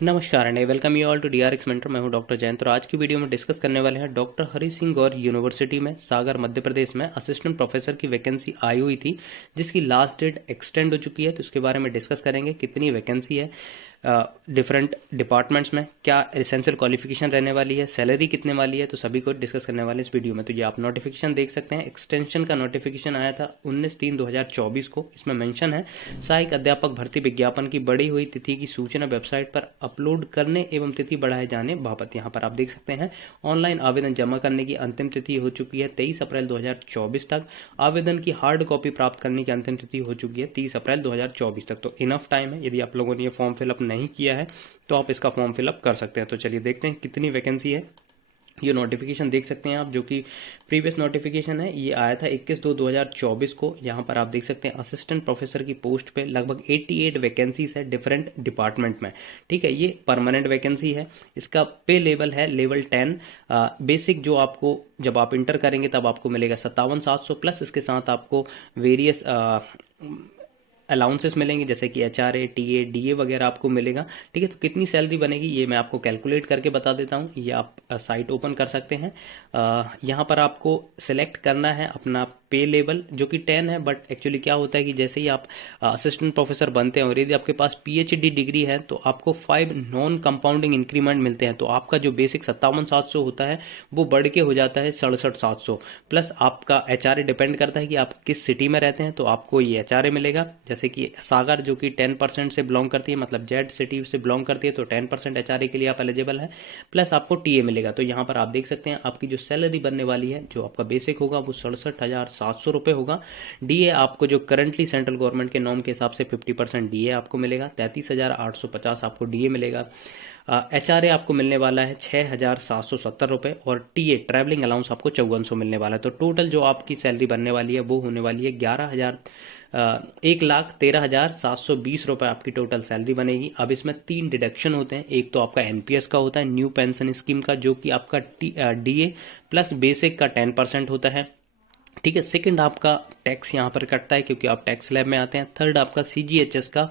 नमस्कार and welcome you all to DRX mentor. मैं हूं डॉक्टर जयंत और आज की वीडियो में डिस्कस करने वाले हैं डॉक्टर हरि सिंह गौर यूनिवर्सिटी में सागर मध्य प्रदेश में असिस्टेंट प्रोफेसर की वैकेंसी आई हुई थी जिसकी लास्ट डेट एक्सटेंड हो चुकी है। तो इसके बारे में डिस्कस करेंगे कितनी वैकेंसी है, डिफरेंट डिपार्टमेंट्स में क्या एसेंशियल क्वालिफिकेशन रहने वाली है, सैलरी कितने वाली है, तो सभी को डिस्कस करने वाले इस वीडियो में। तो ये आप नोटिफिकेशन देख सकते हैं, एक्सटेंशन का नोटिफिकेशन आया था 19/3/2024 को। इसमें मेंशन है सहायक अध्यापक भर्ती विज्ञापन की बढ़ी हुई तिथि की सूचना वेबसाइट पर अपलोड करने एवं तिथि बढ़ाए जाने बाबत। यहाँ पर आप देख सकते हैं ऑनलाइन आवेदन जमा करने की अंतिम तिथि हो चुकी है 23 अप्रैल 2024 तक। आवेदन की हार्ड कॉपी प्राप्त करने की अंतिम तिथि हो चुकी है 30 अप्रैल 2024 तक। तो इनफ टाइम है, यदि आप लोगों ने ये फॉर्म फिलअप नहीं किया है तो आप इसका फॉर्म फिलअप कर सकते हैं। तो चलिए देखते हैं कितनी वैकेंसी है। ये नोटिफिकेशन देख सकते हैं आप, जो कि प्रीवियस नोटिफिकेशन है, ये आया था 21/2/2024 को। यहाँ पर आप देख सकते हैं असिस्टेंट प्रोफेसर की पोस्ट पे लगभग 88 वैकेंसीज है डिफरेंट डिपार्टमेंट में। ठीक है, ये परमानेंट वैकेंसी है। इसका पे लेवल है लेवल 10। बेसिक जो आपको जब आप इंटर करेंगे तब आपको मिलेगा 57,700 प्लस इसके साथ आपको वेरियस अलाउंसेस मिलेंगे जैसे कि HRA, TA, DA वगैरह आपको मिलेगा। ठीक है, तो कितनी सैलरी बनेगी ये मैं आपको कैलकुलेट करके बता देता हूँ। ये आप साइट ओपन कर सकते हैं। यहाँ पर आपको सिलेक्ट करना है अपना पे लेवल जो कि 10 है, बट एक्चुअली क्या होता है कि जैसे ही आप असिस्टेंट प्रोफेसर बनते हैं और यदि आपके पास PhD डिग्री है तो आपको 5 नॉन कंपाउंडिंग इंक्रीमेंट मिलते हैं। तो आपका जो बेसिक 57,700 होता है वो बढ़ के हो जाता है 67,700। प्लस आपका HRA डिपेंड करता है कि आप किस सिटी में रहते हैं, तो आपको ये HRA मिलेगा। जैसे कि सागर जो कि 10% से बिलोंग करती है, मतलब जेड सिटी से बिलोंग करती है, तो 10% HRA के लिए आप एलिजिबल है। प्लस आपको TA मिलेगा। तो यहाँ पर आप देख सकते हैं आपकी जो सैलरी बनने वाली है, जो आपका बेसिक होगा वो 67,700 रुपये होगा। DA आपको जो करंटली सेंट्रल गवर्नमेंट के नॉर्म के हिसाब से 50% DA आपको मिलेगा, 33,850 आपको DA मिलेगा। HRA आपको मिलने वाला है 6,770 रुपये और TA ट्रैवलिंग अलाउंस आपको 5400 मिलने वाला है। तो टोटल जो आपकी सैलरी बनने वाली है वो होने वाली है 1,13,720 रुपये आपकी टोटल सैलरी बनेगी। अब इसमें 3 डिडक्शन होते हैं। एक तो आपका NPS का होता है, न्यू पेंशन स्कीम का, जो कि आपका DA प्लस बेसिक का 10% होता है। ठीक है, सेकंड आपका टैक्स यहाँ पर कटता है क्योंकि आप टैक्स स्लैब में आते हैं। थर्ड आपका CGHS का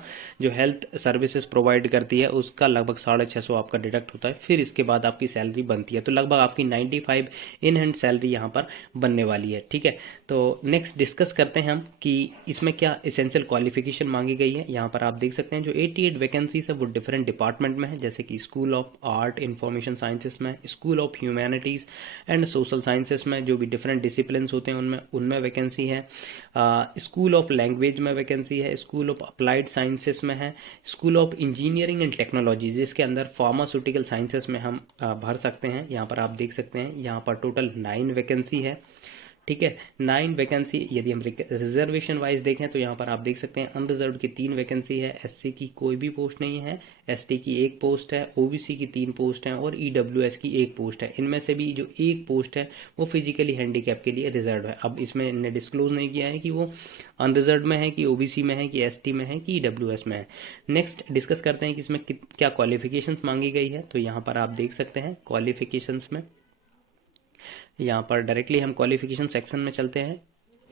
जो हेल्थ सर्विसेज प्रोवाइड करती है उसका लगभग 650 आपका डिडक्ट होता है। फिर इसके बाद आपकी सैलरी बनती है, तो लगभग आपकी 95 इन हैंड सैलरी यहाँ पर बनने वाली है। ठीक है, तो नेक्स्ट डिस्कस करते हैं हम कि इसमें क्या एसेंशियल क्वालिफिकेशन मांगी गई है। यहाँ पर आप देख सकते हैं जो 88 वैकेंसीज है वो डिफरेंट डिपार्टमेंट में है, जैसे कि school of art information sciences में, school of humanities and social sciences में, जो भी डिफरेंट डिसिप्लिन होते हैं उनमें वैकेंसी है। स्कूल ऑफ लैंग्वेज में वैकेंसी है, स्कूल ऑफ अप्लाइड साइंसेस में है, school of engineering and technology जिसके अंदर फार्मास्यूटिकल साइंसेस में हम भर सकते हैं। यहाँ पर आप देख सकते हैं यहाँ पर टोटल 9 वैकेंसी है। ठीक है, 9 वैकेंसी। यदि हम रिजर्वेशन वाइज देखें तो यहाँ पर आप देख सकते हैं अनरिजर्व की 3 वैकेंसी है, SC की कोई भी पोस्ट नहीं है, ST की 1 पोस्ट है, OBC की 3 पोस्ट हैं और EWS की 1 पोस्ट है। इनमें से भी जो 1 पोस्ट है वो फिजिकली हैंडीकैप के लिए रिजर्व है। अब इसमें इन्हें डिस्क्लोज नहीं किया है कि वो अनरिजर्व में है, कि OBC में है, कि ST में है, कि EWS में है। नेक्स्ट डिस्कस करते हैं कि इसमें क्या क्वालिफिकेशंस मांगी गई है। तो यहाँ पर आप देख सकते हैं क्वालिफिकेशंस में, यहाँ पर डायरेक्टली हम क्वालिफिकेशन सेक्शन में चलते हैं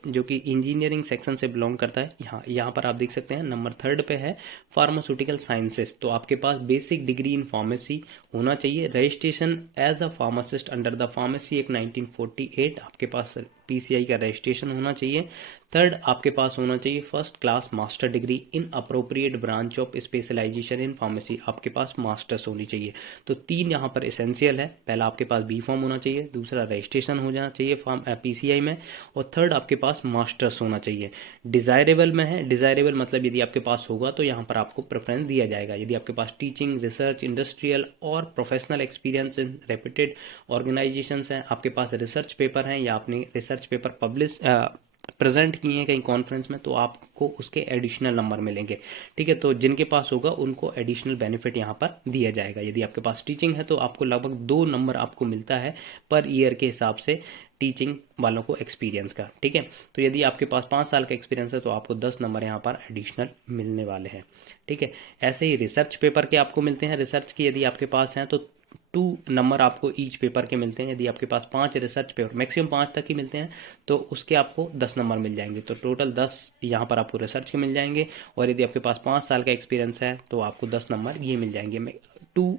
जो कि इंजीनियरिंग सेक्शन से बिलोंग करता है। यहाँ पर आप देख सकते हैं नंबर 3 पे है फार्मास्यूटिकल साइंसेस। तो आपके पास बेसिक डिग्री इन फार्मेसी होना चाहिए, registration as a pharmacist under the pharmacy act 1948, आपके पास PCI का रजिस्ट्रेशन होना चाहिए। थर्ड आपके पास होना चाहिए first class master degree in appropriate branch of specialisation in pharmacy, आपके पास मास्टर्स होनी चाहिए। तो 3 यहाँ पर एसेंशियल है। पहला आपके पास B फॉर्म होना चाहिए, दूसरा रजिस्ट्रेशन हो जाना चाहिए PCI में, और थर्ड आपके पास मास्टर्स होना चाहिए। डिजायरेबल में है, डिजायरेबल मतलब यदि आपके पास होगा तो यहाँ पर आपको प्रेफरेंस दिया जाएगा। यदि आपके पास टीचिंग, रिसर्च, इंडस्ट्रियल और professional experience in reputed organisations हैं, आपके पास रिसर्च पेपर हैं या आपने रिसर्च पेपर पब्लिश प्रेजेंट किए हैं कहीं कॉन्फ्रेंस में, तो आपको उसके एडिशनल नंबर मिलेंगे। ठीक है, तो जिनके पास होगा उनको एडिशनल बेनिफिट यहाँ पर दिया जाएगा। यदि आपके पास टीचिंग है तो आपको लगभग 2 नंबर आपको मिलता है पर ईयर के हिसाब से टीचिंग वालों को एक्सपीरियंस का। ठीक है, तो यदि आपके पास 5 साल का एक्सपीरियंस है तो आपको 10 नंबर यहाँ पर एडिशनल मिलने वाले हैं। ठीक है, ऐसे ही रिसर्च पेपर के आपको मिलते हैं। रिसर्च की यदि आपके पास हैं तो 2 नंबर आपको ईच पेपर के मिलते हैं। यदि आपके पास 5 रिसर्च पेपर, मैक्सिमम 5 तक ही मिलते हैं, तो उसके आपको 10 नंबर मिल जाएंगे। तो टोटल 10 यहाँ पर आपको रिसर्च के मिल जाएंगे। और यदि आपके पास 5 साल का एक्सपीरियंस है तो आपको 10 नंबर ये मिल जाएंगे। 2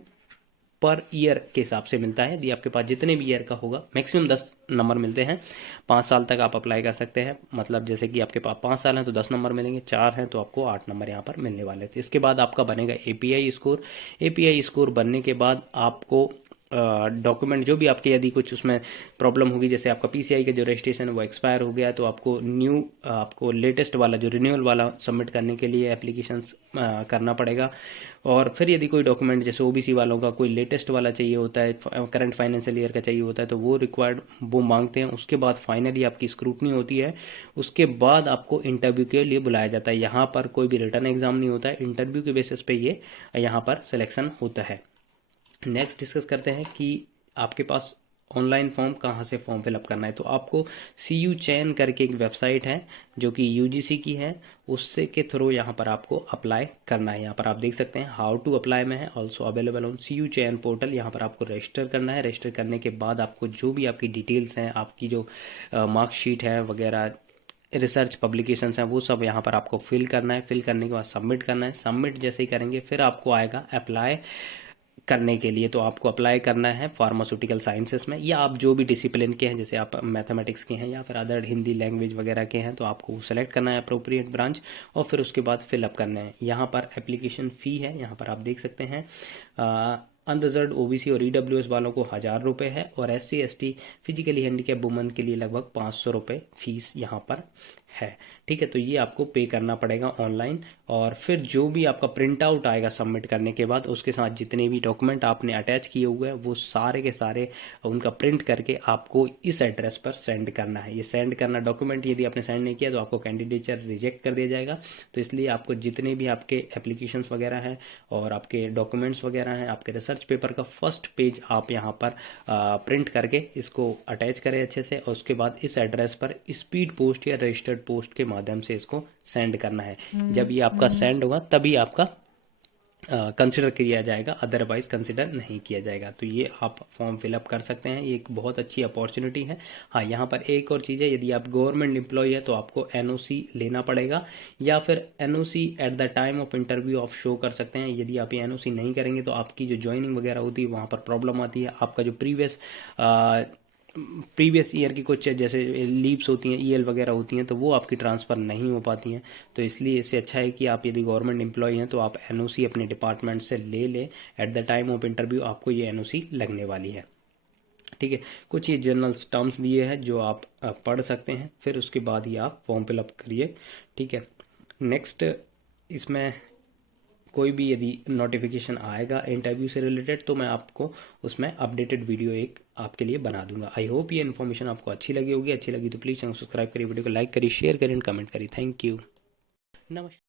पर ईयर के हिसाब से मिलता है। यदि आपके पास जितने भी ईयर का होगा, मैक्सिमम 10 नंबर मिलते हैं। 5 साल तक आप अप्लाई कर सकते हैं, मतलब जैसे कि आपके पास 5 साल हैं तो 10 नंबर मिलेंगे, 4 हैं तो आपको 8 नंबर यहाँ पर मिलने वाले थे। इसके बाद आपका बनेगा एपीआई स्कोर। एपीआई स्कोर बनने के बाद आपको डॉक्यूमेंट जो भी आपके, यदि कुछ उसमें प्रॉब्लम होगी, जैसे आपका पीसीआई का जो रजिस्ट्रेशन है वो एक्सपायर हो गया, तो आपको लेटेस्ट वाला जो रिन्यूअल वाला सबमिट करने के लिए एप्लीकेशन करना पड़ेगा। और फिर यदि कोई डॉक्यूमेंट जैसे ओबीसी वालों का कोई लेटेस्ट वाला चाहिए होता है, करंट फाइनेंशियल ईयर का चाहिए होता है, तो वो रिक्वायर्ड वो मांगते हैं। उसके बाद फाइनली आपकी स्क्रूटनी होती है, उसके बाद आपको इंटरव्यू के लिए बुलाया जाता है। यहाँ पर कोई भी रिटर्न एग्जाम नहीं होता है, इंटरव्यू के बेसिस पे ये यहाँ पर सिलेक्शन होता है। नेक्स्ट डिस्कस करते हैं कि आपके पास ऑनलाइन फॉर्म कहाँ से फॉर्म फिलअप करना है। तो आपको CU चयन करके एक वेबसाइट है जो कि UGC की है, उससे के थ्रू यहाँ पर आपको अप्लाई करना है। यहाँ पर आप देख सकते हैं हाउ टू अप्लाई में है, ऑल्सो अवेलेबल ऑन CU चयन पोर्टल। यहाँ पर आपको रजिस्टर करना है। रजिस्टर करने के बाद आपको जो भी आपकी डिटेल्स हैं, आपकी जो मार्कशीट है वगैरह, रिसर्च पब्लिकेशंस हैं, वो सब यहाँ पर आपको फिल करना है। फिल करने के बाद सबमिट करना है। सबमिट जैसे ही करेंगे फिर आपको आएगा अप्लाई करने के लिए। तो आपको अप्लाई करना है फार्मास्यूटिकल साइंसेस में, या आप जो भी डिसिप्लिन के हैं, जैसे आप मैथमेटिक्स के हैं या फिर अदर हिंदी लैंग्वेज वगैरह के हैं, तो आपको सेलेक्ट करना है अप्रोप्रिएट ब्रांच, और फिर उसके बाद फिलअप करना है। यहाँ पर एप्लीकेशन फ़ी है, यहाँ पर आप देख सकते हैं। अनरिजर्व OBC और EWS वालों को 1000 रुपये है, और SC ST physically handicap woman के लिए लगभग 500 रुपये फीस यहाँ पर है। ठीक है, तो ये आपको पे करना पड़ेगा ऑनलाइन। और फिर जो भी आपका प्रिंट आउट आएगा सबमिट करने के बाद, उसके साथ जितने भी डॉक्यूमेंट आपने अटैच किए हुए हैं वो सारे के सारे उनका प्रिंट करके आपको इस एड्रेस पर सेंड करना है। ये सेंड करना डॉक्यूमेंट यदि आपने सेंड नहीं किया तो आपको कैंडिडेचर रिजेक्ट कर दिया जाएगा। तो इसलिए आपको जितने भी आपके एप्लीकेशंस वगैरह हैं और आपके डॉक्यूमेंट्स वगैरह हैं, आपके रिसर्च पेपर का फर्स्ट पेज आप यहाँ पर प्रिंट करके इसको अटैच करें अच्छे से, और उसके बाद इस एड्रेस पर स्पीड पोस्ट या रजिस्टर्ड पोस्ट के माध्यम से इसको सेंड करना है। जब ये आपका सेंड होगा तभी आपका कंसिडर किया जाएगा, अदरवाइज कंसिडर नहीं किया जाएगा। तो ये आप फॉर्म फिलअप कर सकते हैं, ये एक बहुत अच्छी अपॉर्चुनिटी है। हाँ, यहाँ पर एक और चीज़ है, यदि आप गवर्नमेंट एम्प्लॉय है तो आपको NOC लेना पड़ेगा, या फिर NOC at the time of interview आप शो कर सकते हैं। यदि आप ये NOC नहीं करेंगे तो आपकी जो ज्वाइनिंग वगैरह होती है वहाँ पर प्रॉब्लम आती है। आपका जो प्रीवियस ईयर की कुछ जैसे लीव्स होती हैं, EL वगैरह होती हैं, तो वो आपकी ट्रांसफ़र नहीं हो पाती हैं। तो इसलिए इससे अच्छा है कि आप यदि गवर्नमेंट एम्प्लॉय हैं तो आप NOC अपने डिपार्टमेंट से ले लें। At the time of interview आपको ये NOC लगने वाली है। ठीक है, कुछ ये जनरल टर्म्स दिए हैं जो आप पढ़ सकते हैं, फिर उसके बाद ही आप फॉर्म फिलअप करिए। ठीक है, नेक्स्ट इसमें कोई भी यदि नोटिफिकेशन आएगा इंटरव्यू से रिलेटेड तो मैं आपको उसमें अपडेटेड वीडियो एक आपके लिए बना दूंगा। आई होप ये इन्फॉर्मेशन आपको अच्छी लगी होगी। अच्छी लगी तो प्लीज़ चैनल सब्सक्राइब करिए, वीडियो को लाइक करिए, शेयर करिए एंड कमेंट करिए। थैंक यू, नमस्कार।